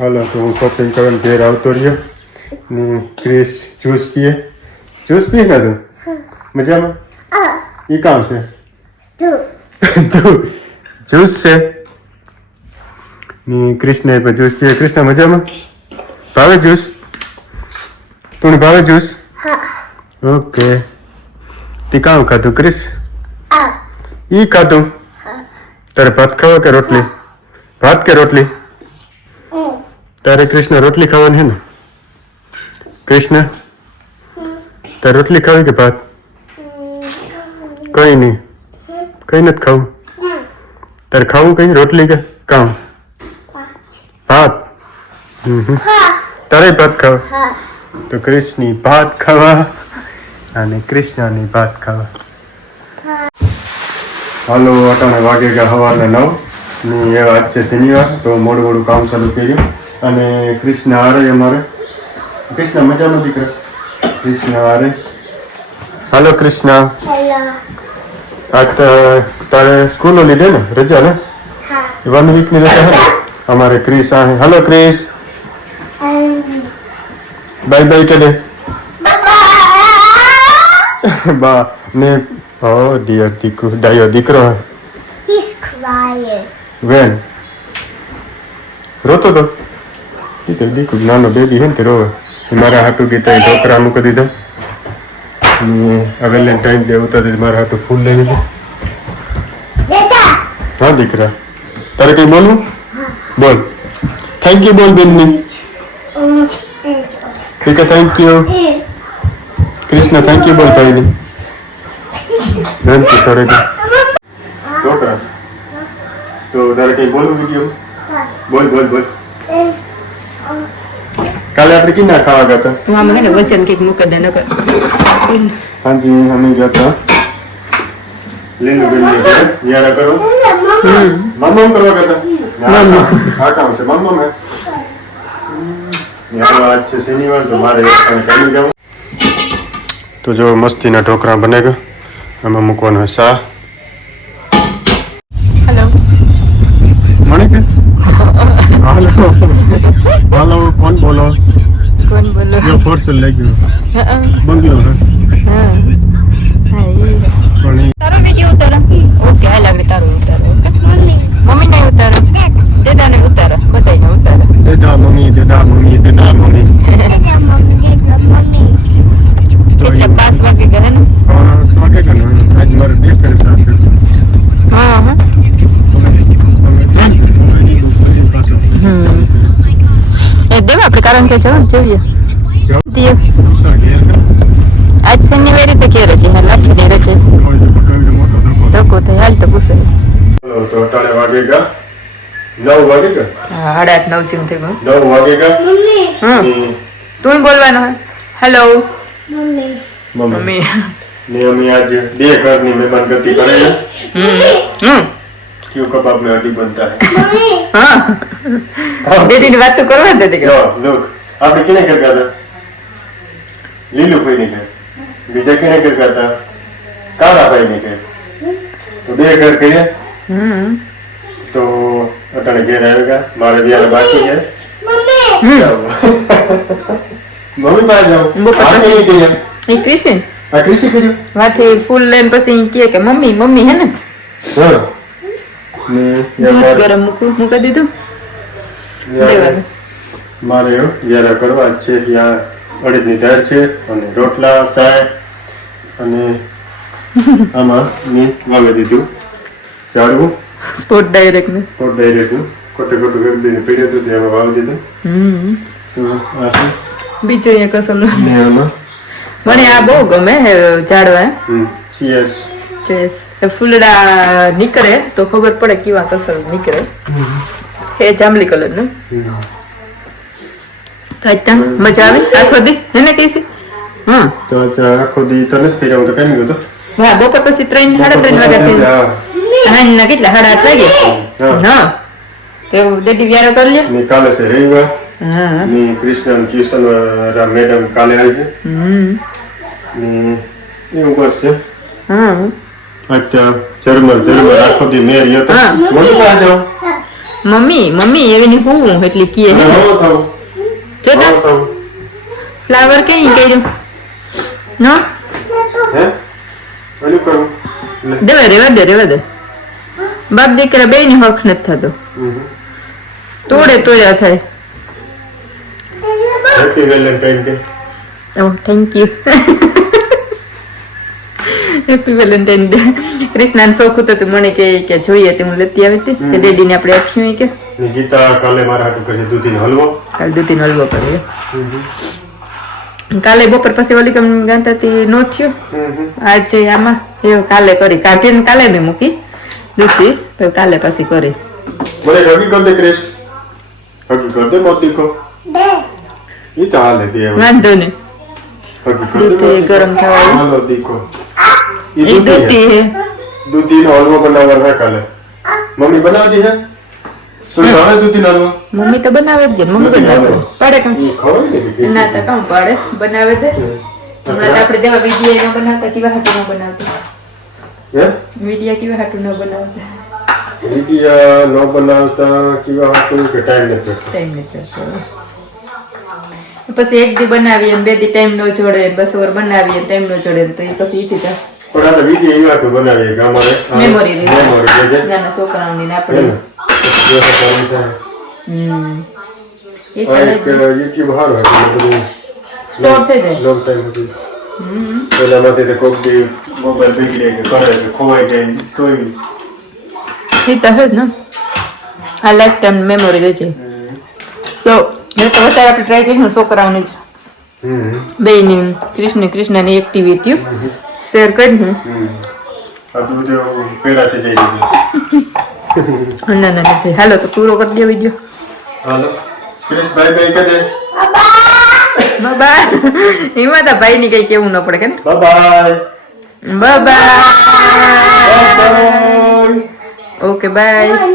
હાલો તો હું શોપિંગ કરીને ઘેર આવતો રહ્યો ને ક્રિસ જ્યુસ પીએ જ્યુસ પીએ ને તું મજામાં એ કામ છે તું જ્યુસ છે ને કૃષ્ણ પણ જ્યુસ પીએ કૃષ્ણ મજામાં ભાવે જ્યુસ તું ભાવે જ્યુસ ઓકે તે કામ ખાધું ક્રિસ ઈ ખાધું તારે ભાત ખાવા કે રોટલી ભાત કે રોટલી તારે કૃષ્ણ રોટલી ખાવાની છે ને? કૃષ્ણ? તારે રોટલી ખાવી કે ભાત? કઈ નહીં. કઈ નથી ખાવું? તારે ખાવું કઈ? રોટલી કે કામ? ભાત. તારે ભાત ખાવા? તો કૃષ્ણની ભાત ખાવા અને કૃષ્ણની ભાત ખાવા. હાલો, અટાણે વાગે ગયા સવારના નવ. ને એવા આજ છે શનિવાર, તો મોડું મોડું કામ ચાલુ કર્યું. અને કૃષ્ણ આરે અમારે કૃષ્ણ મજાનો દીકરા? કૃષ્ણ આરે હાલો કૃષ્ણ. આ તો તારે સ્કૂલો લીધે ને? રજા ને? વન વીકની રજા હે અમારે ક્રિસ આ હાલો ક્રિસ. બાય બાય કે દે. બા ને ઓ ડિયર દીકરો ડાયો દીકરો હે. He's crying. વેન? રોતો તો દીકું નાનો બેબી હે ને તે રોવે. મારા હાટું ગીતા ઢોકરા મૂકી દીધા. આ વેલેન્ટાઇન ડે ઉતા મારા હાટું ફૂલ લઈ લીધું. હા દીકરા. તારે કઈ બોલવું? બોલ. થેન્ક યુ બોલ બેનની. ઠીક thank you Krishna thank you બોલ ભાઈની. ગણતી સોરી છોકરા તો તારે કઈ બોલવું વીડિયો બોલ બોલ બોલ. કાલે આપણે કિના ખાવા ગયા હતા? હું આમાં ને વચન કંઈક મૂકે દે નકર. હાજી અમે ગયા હતા. લીલું બેન યાર કરો મમ્મમ કરવા ગયા હતા? મમ્મમ. હા કામ છે મમ્મમ હે યાર આજ છે શનિવાર તો મારે કામ કરી જવું તો જો મસ્તીના ઢોકરા બને ગયા. આમાં મૂકવાનો શાહ. હેલો મને हेलो हेलो कौन बोलो? कौन बोलो? ये फोर से ले गयो बंगलो है। हाँ? हाय तारो वीडियो उतारो। ओ क्या लग रहा तारो उतारो। એ દેવ આપણે કારણ કે જવાનું જઈએ દેવ આજ શનિવારે તો ઘેર છે હાલ આખી દે રજે ધક્કો થાય હાલ તો પૂછે તો અટાણે વાગે ગયા નવ વાગે ગયા હા સાડા આઠ નવ જેવું થઈ ગયું નવ વાગે ગયા Mommy. હમ ને તું બોલવાનો હે હેલો Mommy. મમ્મી મમ્મી ને અમે આજે બે ઘરની મહેમાન ગતિ કરેલી હમ હમ ક્યુ કબાબ में हड्डी बनता है Mommy. હા બેટીની વાત તો કરવા દે કે જો લોક આપણે કેને ઘર ગયા હતા લીલુ ભાઈ ને ઘર બીજા કેને ઘર ગયા હતા કાળા ભાઈ ને ઘર તો બે ઘર કર્યા હમ તો અટાણે ઘેર આવી ગયા મારે જ્યારે બાકી છે Mommy. જાઓ. મમ્મી પાસે જાઓ બપોર આ પછી- કેવી કર્યા? એ ક્રિશ્ચન આ કૃષિ કર્યું વાથી ફૂલ લઈને પછી ઈ કહે કે મમ્મી મમ્મી હે ને હા ને દૂધ ગરમ મૂકું મૂકી દીધું? મારે- દેવાનું. મારે યારા કરવા છે. યા અડદની દાળ છે અને રોટલા સાય અને આમાં મેં વાવી દીધું. ચાળવું સ્પોર્ટ ડાયરેક્ટ ને. કોટ ડાયરેક્ટનું કોટે ખોટું કરી દઈને પીડ્યું હતું આમાં વાવી દીધું. હમ. તો આ છે. બીજું અહીંયા કસમ ને આમાં? મને આ બહુ ગમે ઝાડવા હમ, CS ચેસ એ ફૂલડા નીકળે તો ખબર પડે કેવા કસર નીકળે એ જાંબલી કલર નું હમ. તો આજ ત્યાં મજા આવે આખો દી એને કઈ છે હા તો આ આખો દી તો નથી ફેર્યા હું તો કઈ ગયો તો હા બપોર પછી ત્રણ સાડા ત્રણ વાગ્યા હા. થઈ હાંજના કેટલા સાડા આઠ વાગે હા. હા તો દેડી વ્યારો કરી લે ને કાલે છે રવિવાર હા ને કૃષ્ણ ટ્યુશન વાળા મેડમ કાલે આવી છે હમ ને એવું બસ છે હા અત્યારે ઝરમર ઝરમર આખો દી મેર હતો હા. મોટું પાસે જાઓ મમ્મી મમ્મી એવી હું એટલી કીએ હે નવો થવું જોતા નવો થવું ફ્લાવર કઈ કર્યું નો હે ઓલું કરવું લે. દેવા રેવા દે રેવા દે બાપ દીકરા બે ની હક નથી થતો હમ. તોડે તોડ્યા થાય happy Valentine day Oh, thank you. Happy Valentine day ક્રિષ્નાને શોખ હતો તો મને કે કે જોઈએ તે હું લેતી આવી હતી કે ડેડીને આપણે આપશું ઈ કે ને ગીતા કાલે મારા હાટુ કરી દૂધીનો હલવો કાલે દૂધીનો હલવો કર્યો કાલે બપોર પછી ઓલી કમ ગાંતાથી નો થયો આજે આમાં એ કાલે કરી કાઢીને કાલે મેં મૂકી દૂધી તો કાલે પછી કરી મને હગી કર દે ક્રેશ હગી કર દે મોતી કો બે ઈ તો હાલે દે હવે. વાંધો નહીં હગી કર દે દૂધ મોતી કો. ગરમ થવા આવ્યું. હાલો દીકો ઈ એ દૂધી દૂધી હે હે દૂધીનો હલવો બનાવવાનો હે કાલે મમ્મી બનાવતી હે તું જાણે દૂધીનો હલવો મમ્મી તો બનાવે જ છે ને, મમ્મી દૂધી બનાવે બનાવે. પાડે કામ ઈ ખબર ને કે ના તો કામ પાડે બનાવે દે હમણાં તો આપણે દેવા વિડિયા ન બનાવતા કેવા હાટું ન બનાવતા હે વિડિયા કેવા હાટું ન બનાવતા વિડિયા ન બનાવતા કેવા હતું કે ટાઈમ નથી ટાઈમ ને જતો પછી એક દી બનાવીએ ને બે દી ટાઈમ નો જોડે ને બસ વાર બનાવીએ ટાઈમ નો જોડે ને તો એ પછી ઈથી જા પણ આ તો વિડિયો એવા તો બનાવીએ કે અમારે મેમોરી રહી જાય. નાના છોકરાઓની ને આપણે. હમ. એક યુટ્યુબ સારું હતું બધું સ્ટોર થઈ જાય. લોંગ ટાઈમ હતું. પેલામાંથી તો કોક દી મોબાઈલ બગડે કે કરે કે ખોવાઈ જાય તોય. એ તો હે ને. આ લાઈફ ટાઈમ મેમોરી રહે છે તો મેં તો અત્યારે આપણે ટ્રાય કરી છોકરાઓની જ. બેયની કૃષ્ણ કૃષ્ણની એક્ટિવિટી શેર કરી હું. હમ. આ બધું પેલાથી જઈ ગયું ના ના નથી. હાલો તો પૂરો કરી દે વીડિયો હાલો. ક્રિશ બાય બાય કહે બાય એમાં તો ભાઈ ની કઈ કેવું ન પડે કે બાય બાય ઓકે બાય. ના